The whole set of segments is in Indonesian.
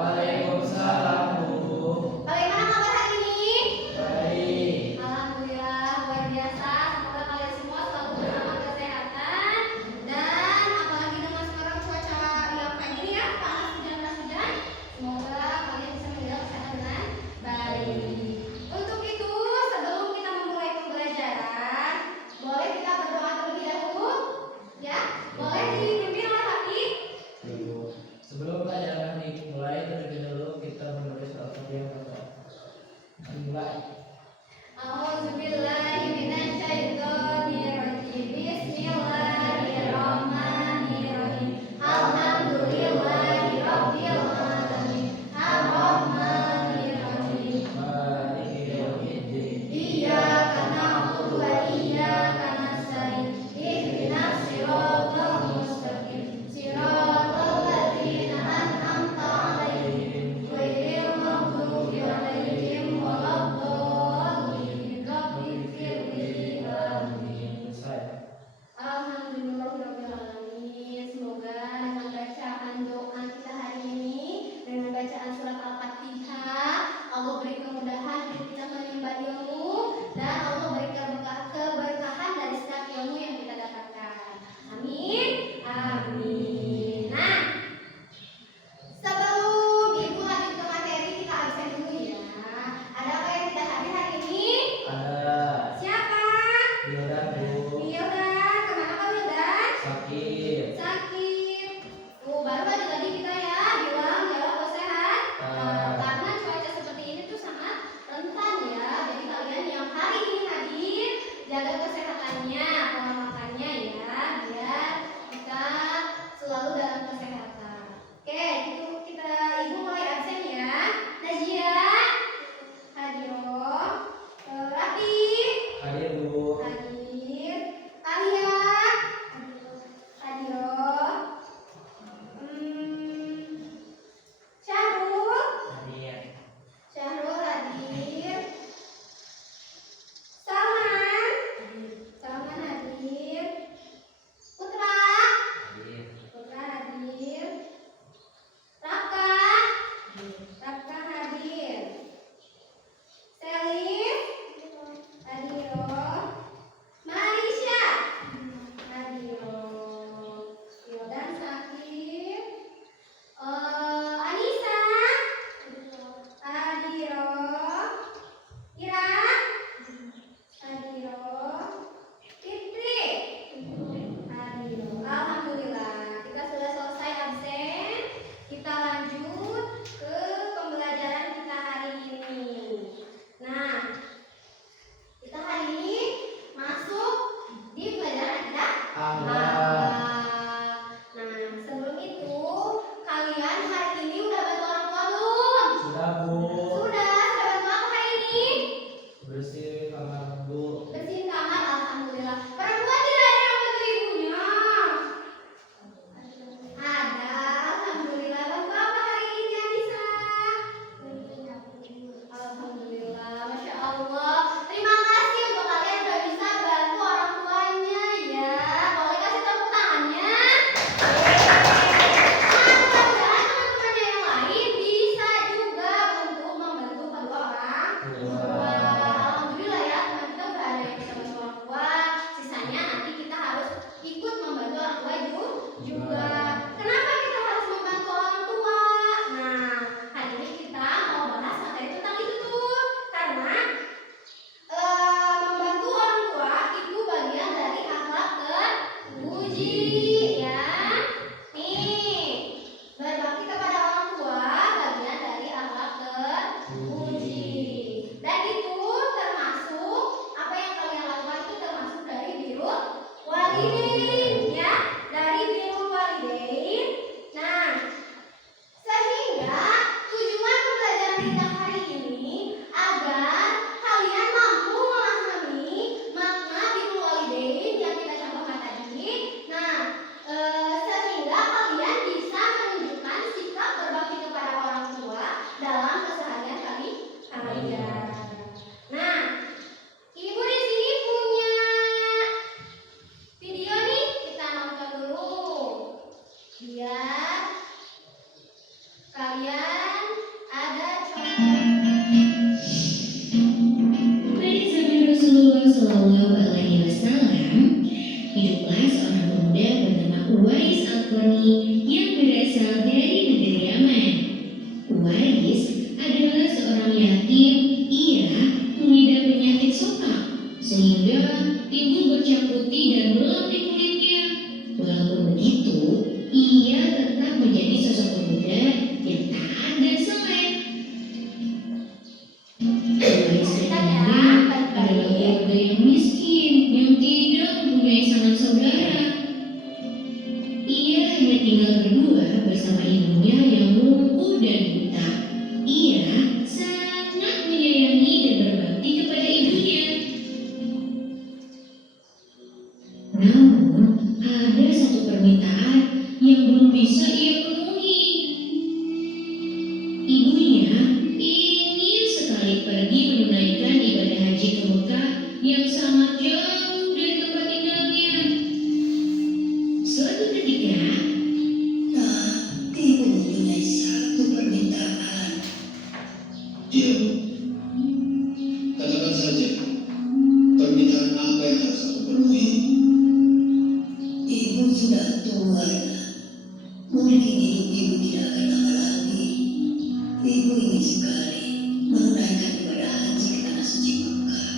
Waalaikumsalam, Bu. Bagaimana kabar hari ini? Baik. Alhamdulillah luar biasa. Semoga kalian semua selalu bersama kesehatan dan apalagi dengan sekarang cuaca yang kayak gini ya, panas hujan. Semoga kalian bisa menjaga kesehatan dengan baik. Untuk itu, sebelum kita memulai pembelajaran, boleh kita berdoa terlebih dahulu? Ya, boleh dipimpin oleh Habib. Sebelum pelajaran dimulai, terlebih dahulu kita menulis Al-Fatihah yang pertama. Dimulai. A'udzubillahi minasyaitonirrajim. Bismillahirrahmanirrahim. Alhamdulillahi rabbil alamin. Arrahmanirrahim. Maliki yaumiddin. Iyyaka na'budu wa iyyaka nasta'in. Ihdinas siratal mustaqim. Siratal ladzina an'amta 'alaihim ghairil maghdubi 'alaihim waladdallin. Rabbighfirli. Amin. Saya. Alhamdulillahirabbil alamin. Semoga dengan bacaan doa kita hari ini, dengan bacaan surat Al-Fatihah, Allah beri kemudahan hidup kita menimba ilmu dan Allah berikan keberkahan dari setiap ilmu yang kita dapatkan. Amin. Amin. Nah, sebelum Ibu lanjut ke materi, kita absen dulu ya. Ada apa yang tidak hadir hari ini? Ada. Siapa? Wildan, Bu. Wildan. Kemana Kak Wildan? Sakit. Sakit. Baru aja tadi kita ya bilang jaga kesehatan. Karena cuaca seperti ini tuh sangat rentan ya. Jadi kalian yang hari ini hadir, jaga kesehatannya, pola makannya ya, biar kita selalu dalam kesehatan. Oke, itu kita Ibu mulai absen ya. Najia, Hadiro, Rafi, Hadir, Bu. hadir. Alia, Hadiro, Syahrul, Hadir. Syahrul hadir. Salman, Salman hadir. Putra, Hadir. Putra hadir. Raka, Raka hadir. Selim, hadiro. Marisha, hadiro. Wildan sakit. Anissa, hadiro. Ira, hadiro. Fitri, hadiro. Alhamdulillah, kita sudah selesai absen. Kita lanjut ke pembelajaran kita hari ini. Nah, kita hari ini masuk di pelajaran kita Akhlak. Nah, sebelum itu kalian hari ini udah bantu orang tua belum? Sudah, Bu. Sudah bantu apa hari ini? Bersih kamar, Bu. Bersihin kamar, alhamdulillah. Perempuan tidak ada yang bantu ibunya. Ada, alhamdulillah. Bantu apa hari ini, Anissa? Alhamdulillah, masya Allah. Terima kasih untuk kalian udah bisa bantu orang tuanya ya. Boleh kasih tepuk tangannya? Mudah-mudahan teman-temannya yang lain bisa juga untuk membantu kedua orang tua. Alhamdulillah ya, teman kita udah ada yang bisa bantu orang tua. Sisanya nanti kita harus ikut membantu orang tua juga. Kenapa kita harus membantu orang tua? Nah, hari ini kita mau bahas materi tentang itu tuh. Karena membantu orang tua itu bagian dari akhlak terpuji ya. Nih, berbakti kepada orang tua bagian dari akhlak terpuji. Dan itu termasuk apa yang kalian lakukan itu termasuk dari birrul walidain ya, dari birrul walidain. Nah, sehingga tujuan pembelajaran kita hari ini agar kalian mampu memahami makna birrul walidain yang kita contohkan tadi. Nah, sehingga kalian bisa menunjukkan sikap berbakti kepada orang tua dalam keseharian kalian. Nah, Ibu di sini punya video nih, kita nonton dulu biar kalian Uwais Al-Qarni yang berasal dari negeri Yaman. Uwais adalah seorang yatim. Ia mengidap penyakit sokak sehingga timbul bercak putih dan belang di kulitnya. Walaupun begitu, ia tetap menjadi sosok pemuda yang taat dan soleh. Uwais ternyata adalah keluarga yang miskin yang tidak mempunyai sanak saudara. Ia hanya tinggal berdua bersama ibunya yang lumpuh dan buta. Ia sangat menyayangi dan berbakti kepada ibunya. Namun, ada satu permintaan yang belum bisa ia penuhi. Ibunya ingin sekali pergi menunaikan ibadah haji ke Mekah yang sangat jauh dari tempat tinggalnya. Suatu ketika, Ibu mempunyai satu permintaan. Iya, Bu. Katakan saja, permintaan apa yang harus aku penuhi? Ibu sudah tua. Mungkin hidup ibu tidak akan lama lagi. Ibu ingin sekali menunaikan ibadah haji ke tanah suci Mekah.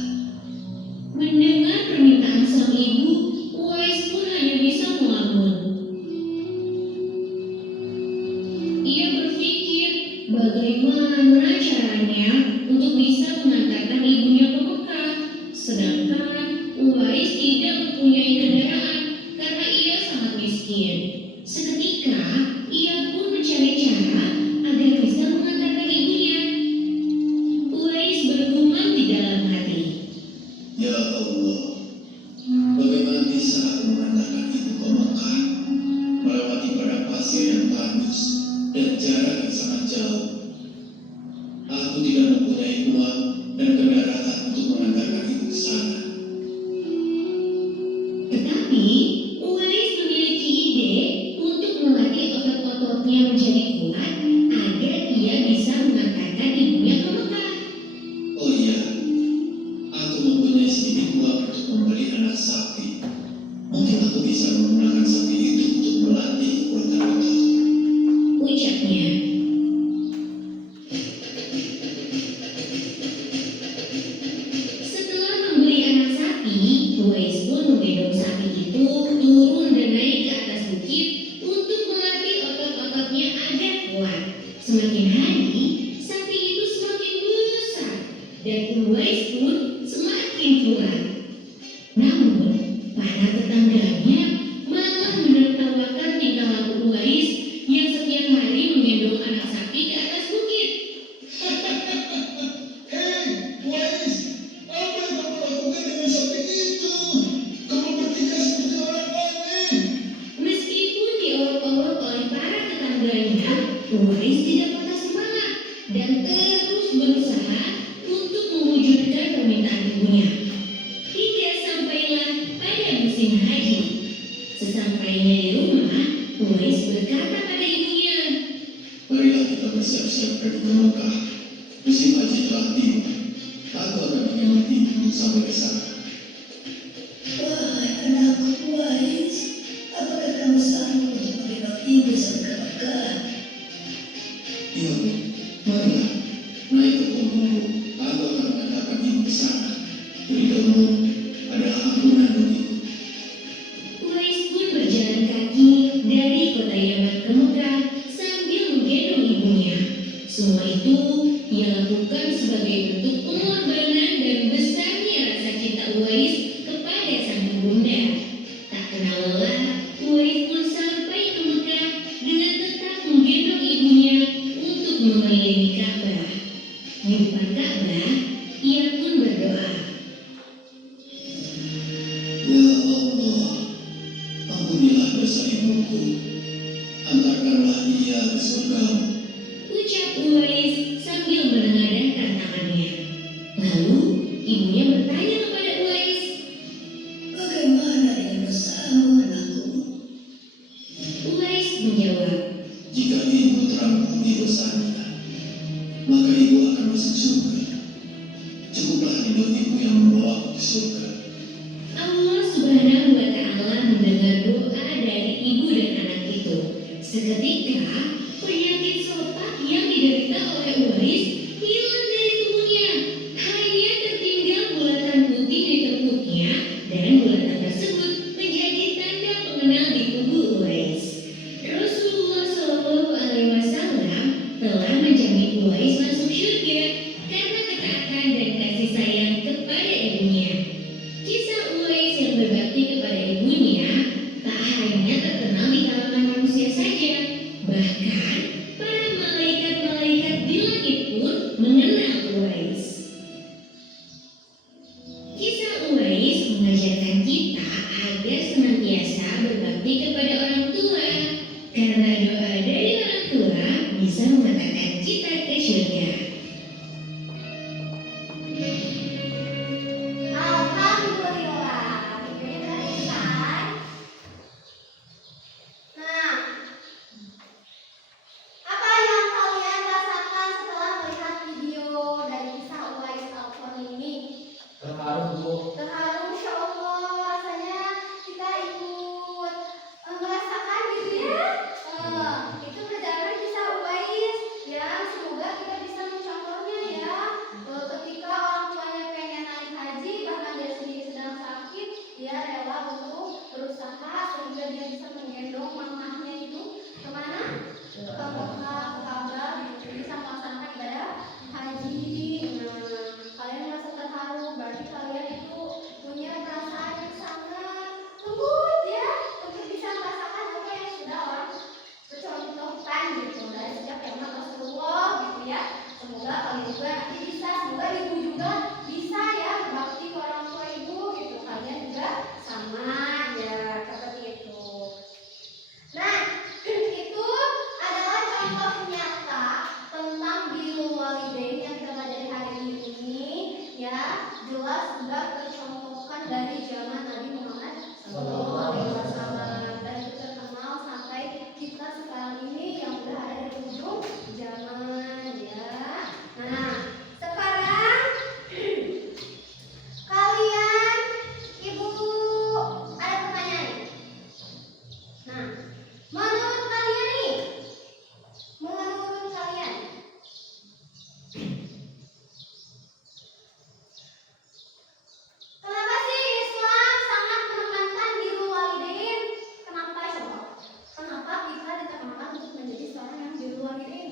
mendengar permintaan sang ibu, Uwais pun hanya bisa melamun. Ia berpikir bagaimana caranya untuk bisa mengantarkan ibunya ke Mekah, sedangkan Uwais tidak mempunyai kendaraan karena ia sangat miskin. Seketika, ia pun mencari cara agar bisa mengantarkan ibunya. Uwais bergumam di dalam hati. Ya Allah, bagaimana bisa aku mengantarkan ibu ke Mekah, melewati padang pasir yang tandus dan jarak yang sangat jauh? Aku tidak mempunyai uang dan kendaraan untuk mengantarkan ibu ke sana. Tetapi, Uwais memiliki ide untuk melatih otot-ototnya menjadi kuat agar ia bisa mengantarkan ibunya ke Mekah. Oh iya, aku mempunyai sedikit uang untuk membeli anak sapi. Mungkin aku bisa menggunakan sapi itu untuk melatih kekuatan otot. Ucapnya. Setelah membeli anak sapi, Uwais pun menggendong sapi itu turun dan naik ke atas bukit untuk melatih otot-ototnya agar kuat. Semakin hari, sapi itu semakin besar dan Uwais pun semakin kuat. Namun, para tetangganya malah menertawakan tingkah laku Uwais yang setiap hari menggendong anak sapi ke atas bukit. Hei, Uwais, apa yang kamu lakukan dengan sapi itu? Kamu bertingkah seperti orang aneh. Meskipun diolok-olok oleh para tetangganya, Uwais tidak patah semangat dan terus berusaha untuk mewujudkan permintaan ibunya. Hingga sampailah pada musim haji. Sesampainya di rumah, Uwais berkata pada ibunya, Marilah kita bersiap-siap pergi ke Mekah. Musim haji telah tiba. Aku akan menggendong ibu sampai ke sana. Wahai anakku Uwais, apakah kamu sanggup untuk menggendong ibu sampai ke Mekah? Iya, Bu. Marilah. Naik ke punggungku. Aku akan mengantarkan ibu ke sana. Ridhomu adalah ampunan bagiku. Uwais pun berjalan kaki dari kota Yaman ke Mekah sambil menggendong ibunya. Semua itu ia lakukan sebagai bentuk pengorbanan dan besarnya rasa cinta Uwais kepada sang ibunda. Tak kenal lelah, Uwais pun sampai ke Mekah dengan tetap menggendong ibunya untuk mengelilingi Ka'bah. Di depan Ka'bah, ia pun berdoa. Ya Allah, ampunilah dosa ibuku. Antarkanlah ia ke surgamu. Ucap Uwais sambil menengadahkan tangannya. Lalu ibunya bertanya kepada Uwais. Bagaimana dengan dosamu anakku? Uwais menjawab, Jika ibu terampuni dosanya, maka ibu akan masuk surga. Cukuplah ridho ibu yang membawaku ke surga. Allah Subhanahu wa Ta'ala mendengar doa dari ibu Seketika, penyakit sopak yang diderita oleh Uwais hilang dari tubuhnya. Hanya tertinggal bulatan putih di tepuknya dan bulatan tersebut menjadi tanda pengenal di tubuh Uwais. Rasulullah SAW telah menjamin Uwais masuk surga karena ketaatan dan kasih sayang kepada ibunya. Kisah Uwais yang berbakti kepada ibunya tak hanya terkenal di kalangan manusia saja, bahkan para malaikat-malaikat di langit pun mengenal Uwais. Kisah Uwais mengajarkan kita agar senantiasa berbakti kepada orang tua, karena doa dari orang tua bisa mengantarkan kita ke surga. Alhamdulillah, videonya udah selesai. Nah, apa yang kalian rasakan setelah melihat video dari kisah Uwais Al-Qarni ini? Terharu Bu. Terharu, Masya Allah, rasanya kita ikut merasakan gitu ya. Itu perjalanan kisah Uwais yang semoga kita bisa mencontohnya ya. Ketika orang tuanya pengen naik haji, bahkan dia sendiri sedang sakit, dia rela untuk berusaha sehingga dia bisa menggendong mamahnya itu kemana? Ke Mekah, ke Ka'bah, gitu, bisa melaksanakan ibadah haji. Nah, kalian merasa terharu, berarti kalian itu punya perasaan yang sangat lembut ya untuk bisa merasakan apa yang sudah orang contohkan gitu dari sejak zaman Rasulullah gitu ya. Semoga kalian juga nanti bisa, semoga ibu juga bisa ya berbakti ke orang tua ibu gitu. Kalian juga sama ya seperti itu. Nah, itu adalah contoh nyata tentang birrul walidain yang kita pelajari hari ini ya. Jelas sudah tercontohkan dari zaman Nabi Muhammad SAW dan itu terkenal sampai kita sekarang ini yang udah ada di ujung zaman ya. Nah, sekarang kalian ibu ada pertanyaan nih. Nah, menurut kalian nih, menurut kalian kenapa sih Islam sangat menekankan birrul walidain? Kenapa coba? Kenapa kita ditekankan untuk menjadi seorang yang birrul walidain?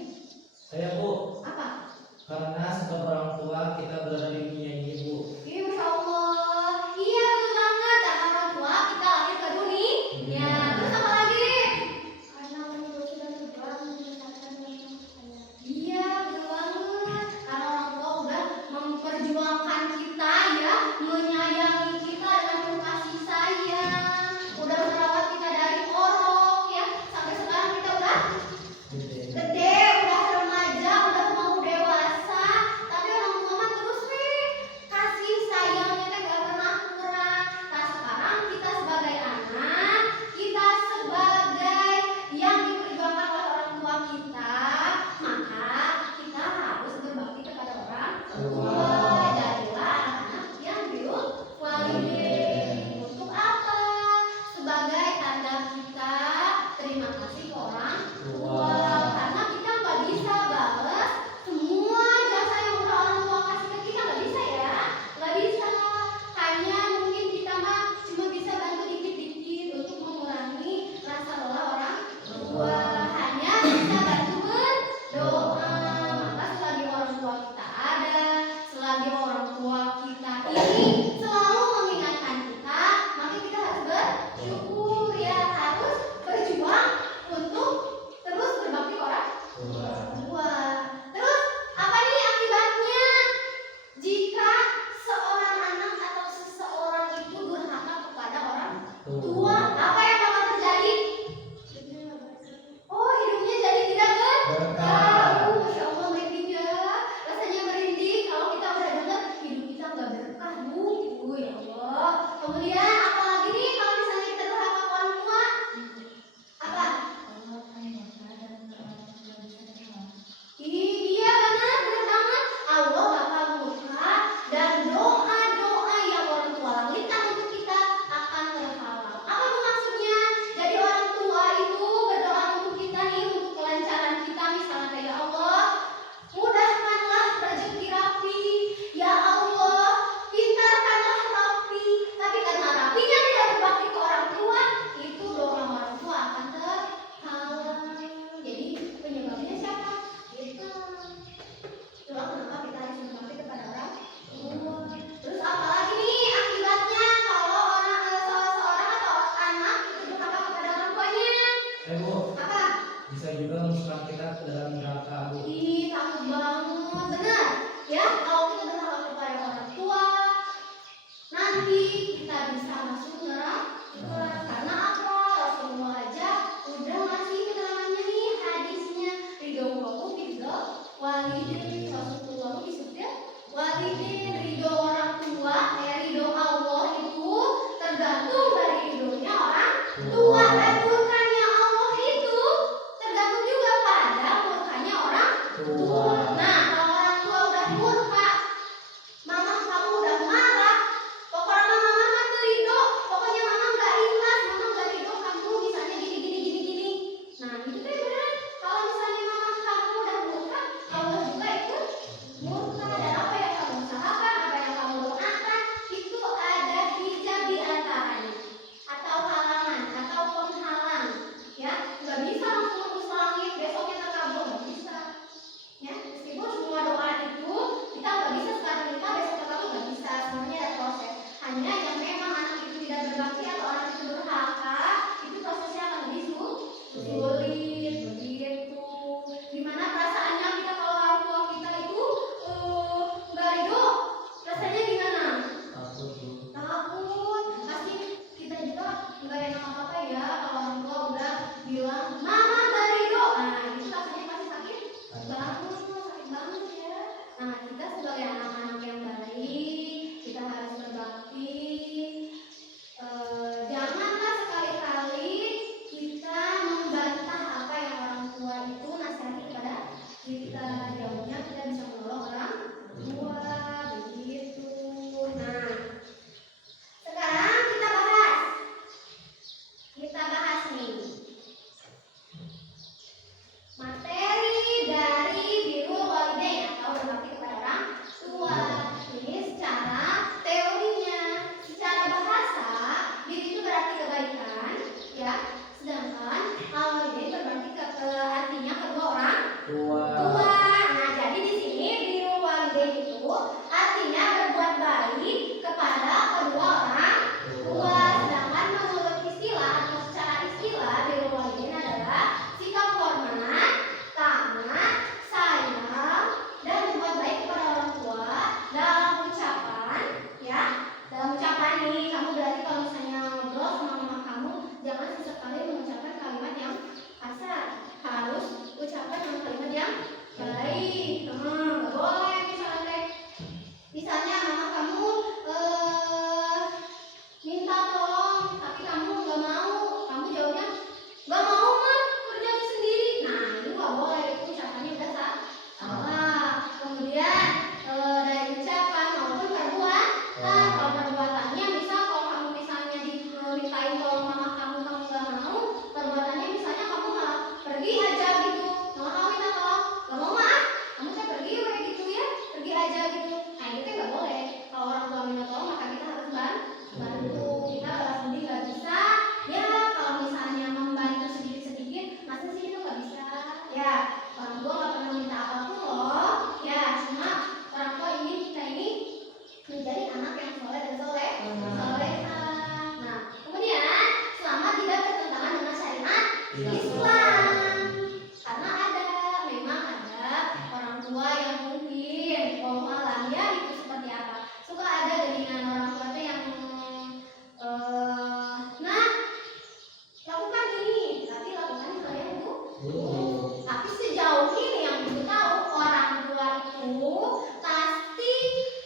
Tapi sejauh ini yang ibu tahu, orang tua itu pasti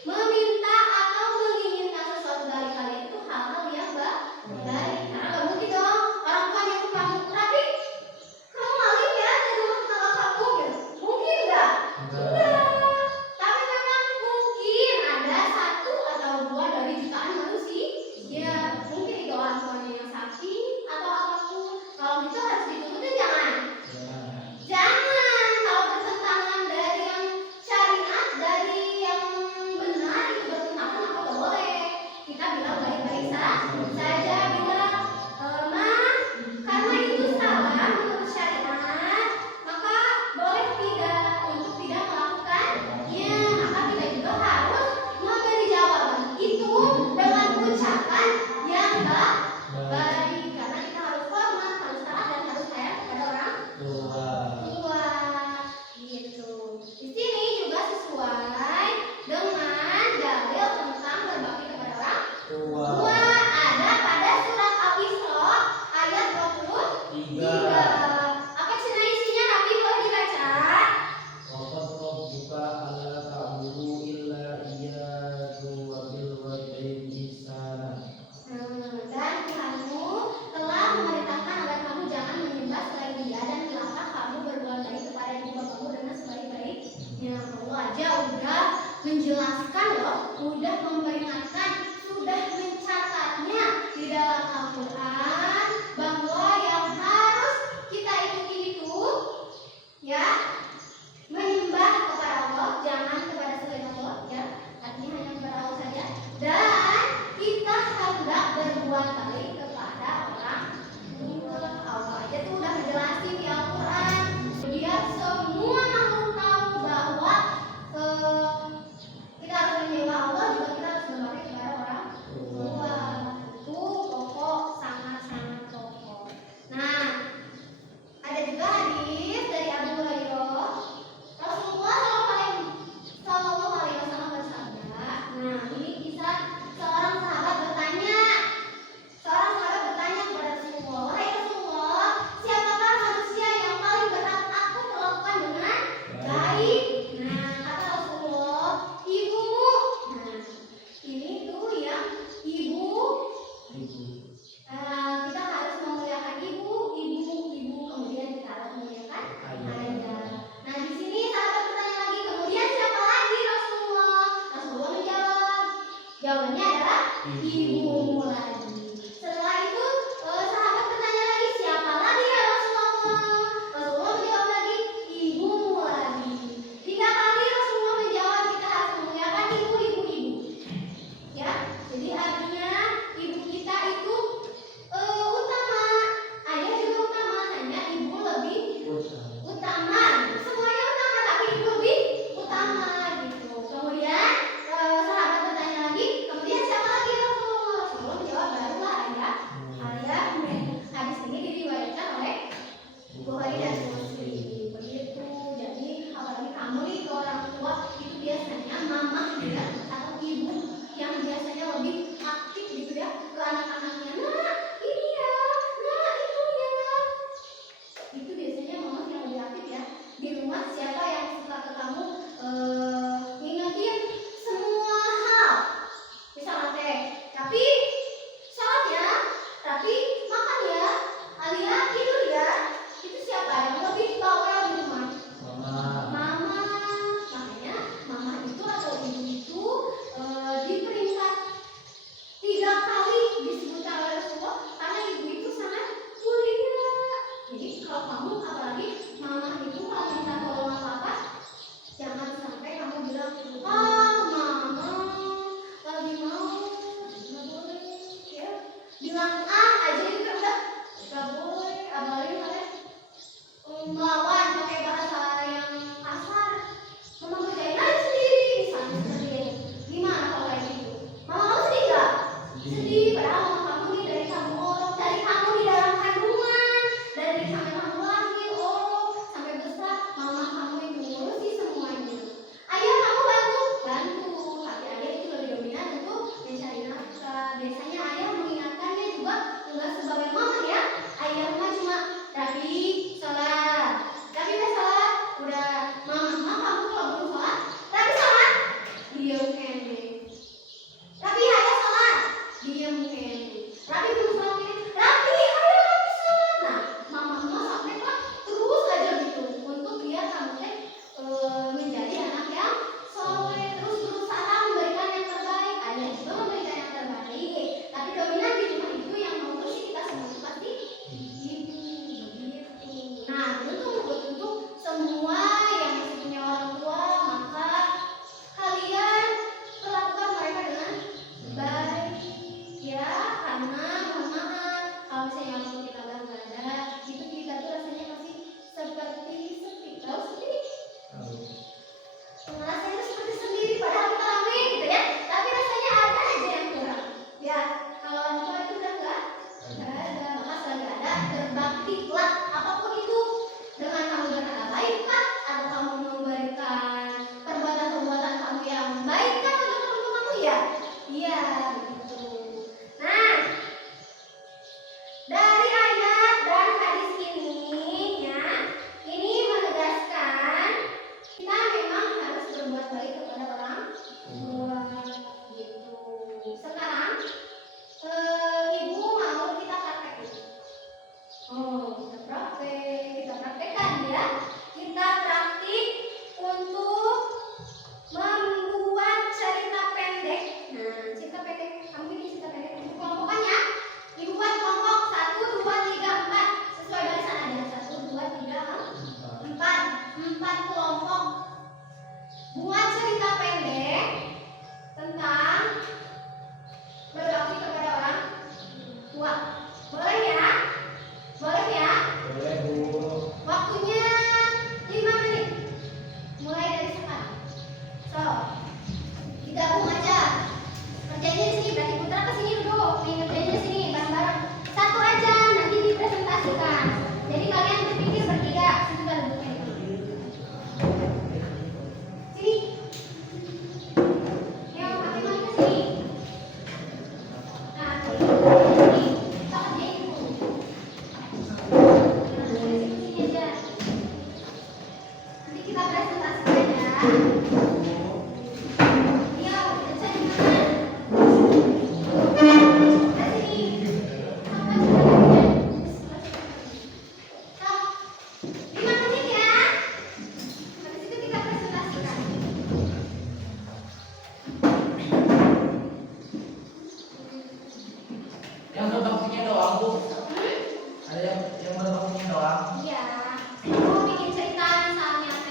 meminta atau menginginkan sesuatu dari kalian itu hal-hal yang baik. Karena nggak mungkin dong orang tua nyuruh kamu, tapi kamu maling ya jadi rumah tangga kamu gitu. Mungkin nggak? Enggak. Tapi memang mungkin ada satu atau dua dari jutaan manusia. Ya mungkin itu orang tuanya yang sakti atau apapun. Kalau gitu harus diturutin jangan. Jangan kalau bertentangan dari yang syariat, dari yang benar itu bertentangan maka tidak boleh. Kita bilang baik-baik saja bilang ma karena itu salah menurut syariat maka boleh tidak untuk tidak melakukannya. Maka kita juga harus memberi jawaban itu dengan ucapan yang baik karena kita harus hormat, harus taat dan harus sayang kepada orang tua gitu. Di sini juga sesuai dengan dalil tentang berbakti kepada orang tua. Ada pada surat Al-Isra ayat 23. Apa cina isinya Nabi boleh dibaca? Waqad rabbuka alla ta'budu illa iyyahu wa bil walidayni ihsana. Dan Tuhanmu telah memerintahkan agar kamu jangan menyembah selain Dia dan hendaklah kamu berbuat baik kepada ibu bapakmu dengan sebaik-baiknya. Allah aja udah menjelaskan loh, udah memperingatkan, sudah mencatatnya di dalam Al-Quran bahwa yang harus kita ikuti itu ya menyembah kepada Allah, jangan kepada selain Allah ya, artinya hanya kepada Allah saja. Dan kita hendak berbuat baik kepada orang tua. Allah aja tuh udah ngejelasin di Al-Quran. Dia semua makhluk tahu bahwa kita harus menyembah Allah, juga kita harus berbakti kepada orang tua. Itu pokok, sangat-sangat pokok. Nah, ada juga hadis dari Abu Hurairah. Rasulullah Shallallahu Alaihi Wasallam bersabda. Nah, ini kisah seorang sahabat bertanya kepada Rasulullah, wahai Rasulullah, siapakah manusia yang paling berhak aku perlakukan dengan baik? Nah, kata Rasulullah, ibumu. Nah, ini tuh yang ibu. Kita harus memuliakan ibu, kemudian kita harus memuliakan ayah. Nah, di sini sahabat bertanya lagi, kemudian siapa lagi Rasulullah? Rasulullah menjawab, jawabannya adalah ibumu lagi. Setelah itu sahabat bertanya lagi, siapa lagi ya Rasulullah? Rasulullah menjawab lagi, ibumu lagi. 3 kali Rasulullah menjawab kita harus memuliakan ibu. Ya, jadi artinya ibu kita itu utama, ayah juga utama, hanya ibu lebih utama. Semuanya utama tapi ibu lebih utama gitu. Kemudian sahabat bertanya lagi, kemudian siapa lagi Rasulullah? Rasulullah menjawab barulah ayah. Hadis ini diriwayatkan oleh Bukhari dan Muslim. Begitu. Jadi apalagi kamu nih ke orang tua itu biasanya mama ya atau ibu yang biasanya lebih aktif gitu ya ke anak-anaknya. Nah ini ya, nah itu ya. Itu biasanya mama yang lebih aktif ya di rumah. Siapa yang suka ke kamu ngingetin semua hal, misalnya teh tapi sholat ya, tapi makan ya, Alia tidur ya. Itu siapa yang lebih bawel di rumah? Mama. Makanya mama itu atau ibu itu diperingkat 3 kali disebutkan oleh Rasulullah karena ibu itu sangat mulia. Jadi kalau kamu apalagi mama itu kalau minta tolong apa-apa, jangan sampai kamu bilang, mama lagi mau, nggak boleh ya. Bilang aja itu kan udah nggak boleh. Apalagi kalian melawan pakai bahasa yang kasar, mama kerjain aja sendiri misalnya seperti itu. Gimana kalau kayak gitu? Mama kamu sedih nggak? Sedih. Padahal mama kamu nih dari kamu di dalam kandungan, dari sampai kamu lahir, sampai besar, mama kamu itu ngurusi semuanya. Ayah kamu bantu, tapi ayah itu lebih dominan untuk mencari nafkah. Biasanya ayah mengingatkannya juga enggak sebagai mama ya. Ayah mah cuma rapi, sholat, Ayo, baca di mana? Baca sini. Sok, 5 menit ya. Habis itu kita presentasikan. Yang berbaktinya doang, Bu. Ada yang berbaktinya doang. Iya. Aku bikin cerita misalnya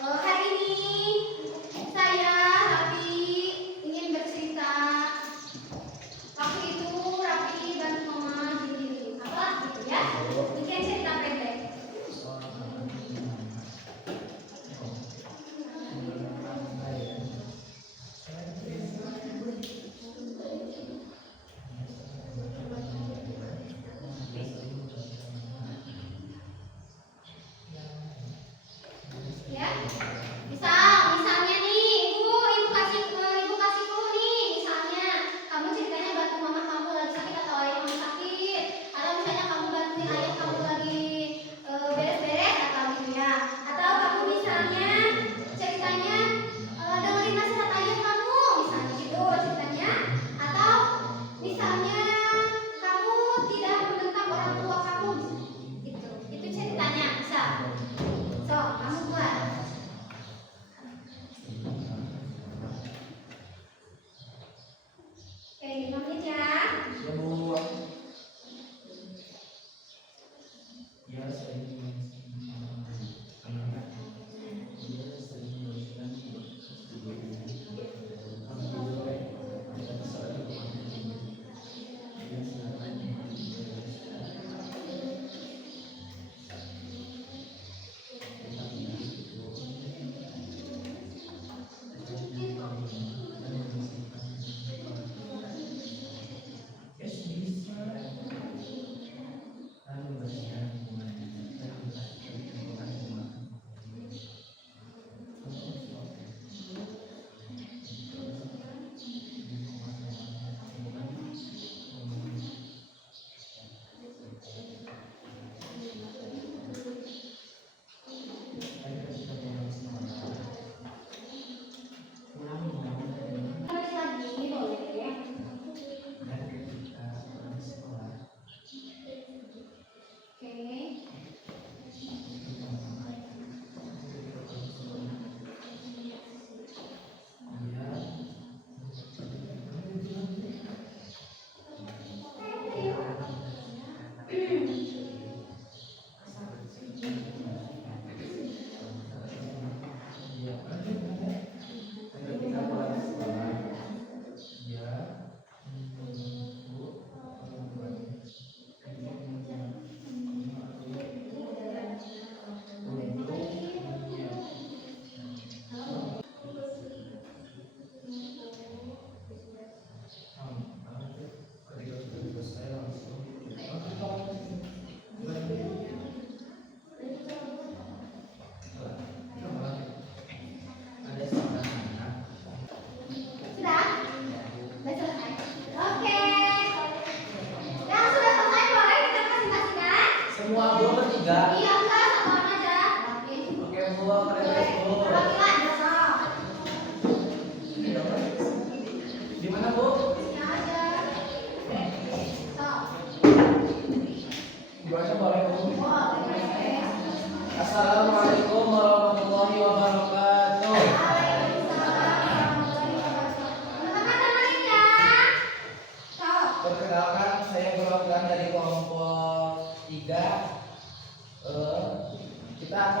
hari ini saya Rapi ingin bercerita. Waktu itu Rapi bantu mama gini apa gitu ya. Bikin cerita pendek. Ya. Misalnya nih, ibu kasih clue nih. Misalnya kamu ceritanya bantu mama kamu lagi sakit atau ayah kamu sakit, atau misalnya kamu bantuin ayah kamu lagi beres-beres atau gitu ya. Atau kamu misalnya ceritanya dengerin nasihat ayah kamu, misalnya gitu ceritanya. Atau misalnya kamu tidak menentang orang tua kamu, gitu. Itu ceritanya bisa. So, kamu buat. Oke, 5 menit ya. Ya, Bu. Ya, saya Terus lagi boleh. Oke. Sudah? Sudah selesai? Oke. Yang sudah selesai boleh kita presentasikan? semua Bu bertiga. Iya, enggak, satu orang aja. Oke. Oke, Bu, Boleh. keren, Bu. Perwakilan, besok. Di mana, Bu? Sini aja. Sok. Gimana boleh, Bu? Boleh. Assalamualaikum warahmatullahi wabarakatuh. Perkenalkan, saya perwakilan dari kelompok 3. Saya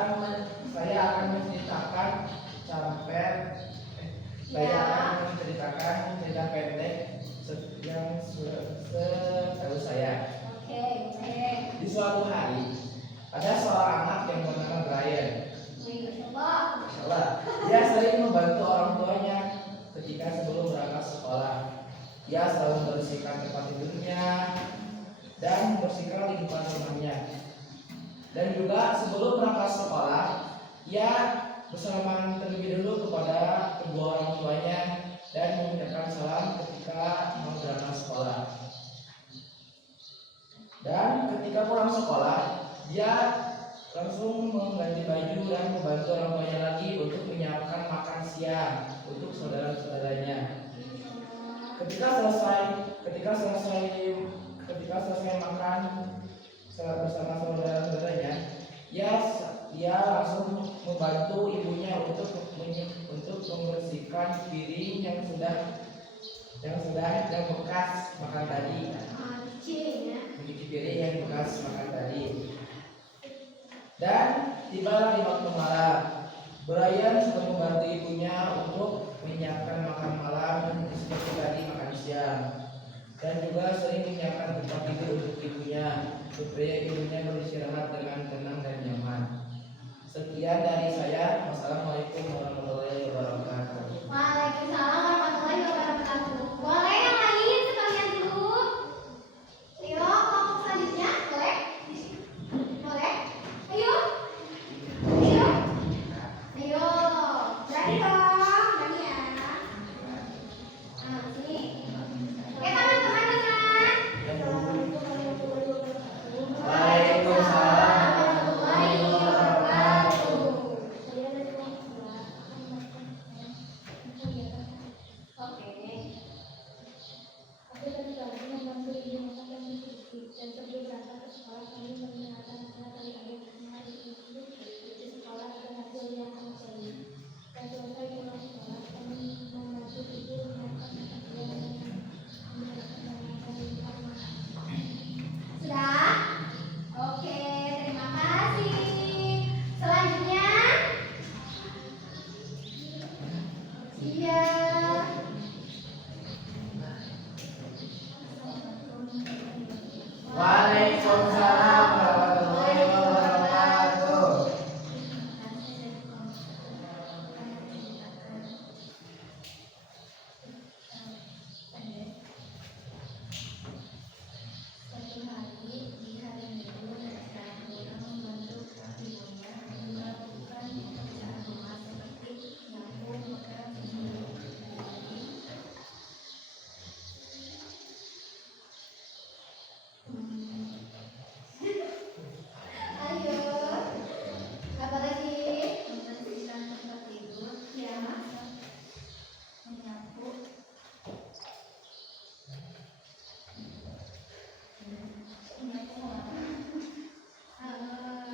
akan menceritakan cerita pendek yang setahu saya. Di suatu hari, ada seorang anak yang bernama Brian. Masalah, dia sering membantu orang tuanya ketika sebelum berangkat sekolah. Dia selalu membersihkan tempat tidurnya dan membersihkan lingkungan rumahnya. Dan juga sebelum berangkat sekolah, ia bersalaman terlebih dulu kepada kedua orang tuanya dan mengucapkan salam ketika mau berangkat sekolah. Dan ketika pulang sekolah, dia langsung mengganti baju dan membantu orang tuanya lagi untuk menyiapkan makan siang untuk saudara-saudaranya. Ketika selesai makan bersama saudara-saudaranya, ia langsung membantu ibunya untuk membersihkan piring yang bekas makan tadi. Mencuci piring yang bekas makan tadi. Dan tibalah di waktu malam. Brian sudah membantu ibunya untuk menyiapkan makan malam seperti tadi makan siang, dan juga sering menyiapkan tempat tidur untuk ibunya supaya ibunya beristirahat dengan tenang dan nyaman. Sekian dari saya. Wassalamualaikum warahmatullahi wabarakatuh. Waalaikumsalam warahmatullahi wabarakatuh. Boleh yang lain sekalian dulu? Ayo, kelompok selanjutnya, boleh? Boleh? Ayo. Ayo. Ayo. Berani dong, berani ya. Nah, sini. Oke, teman-teman dengar. Waalaikumsalam warahmatullahi wabarakatuh. Oke. Aku tadi pagi membantu ibu masak dan bersih, dan sebelum berangkat ke sekolah kami mengingatkan anak kali ayam mengadu ibu di sekolah agar hasil yang kami cari. Dan selesai pulang sekolah kami membantu ibu menyiapkan makan siang dan menyiapkan makan. Sudah? Oke, terima kasih. Selanjutnya. Iya. Waalaikumsalam warahmatullahi wabarakatuh. Suatu hari di hari Minggu saya pulang membantu ibunya melakukan pekerjaan rumah seperti nyapu, ngepel, mencuci. Ayo. Apa lagi? Membersihkan tempat tidur, Ya. menyapu, menyapu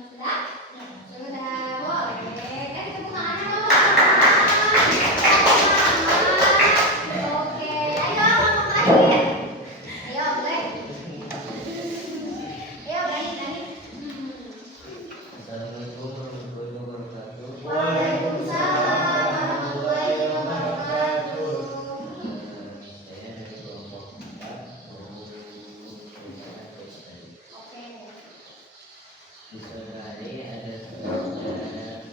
Sudah? Sudah, boleh. Kasih tepuk tangan dong. Oke, ayo ngomong lagi. Ayo, boleh. Ayo, berani. Assalamualaikum warahmatullahi wabarakatuh. Waalaikumsalam warahmatullahi wabarakatuh. Saya dari kelompok 4 mau berbicara tadi. Oke. Di sore hari ada seorang yang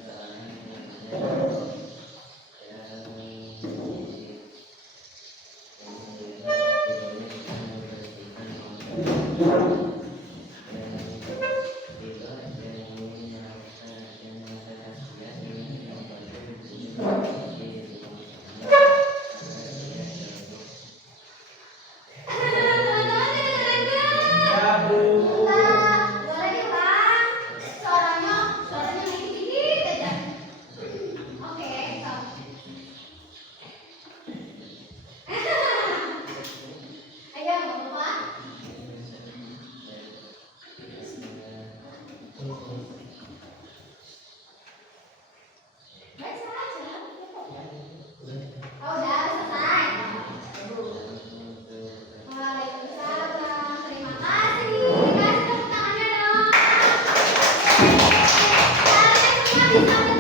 Ya, Bu. Boleh diulang? Suaranya dikit aja. Oke, stop. Ayo, Bapak. Baik saja. Oh, udah selesai. Waalaikumsalam. Terima kasih. Dikasih tepuk tangannya dong. Kalian semua bisa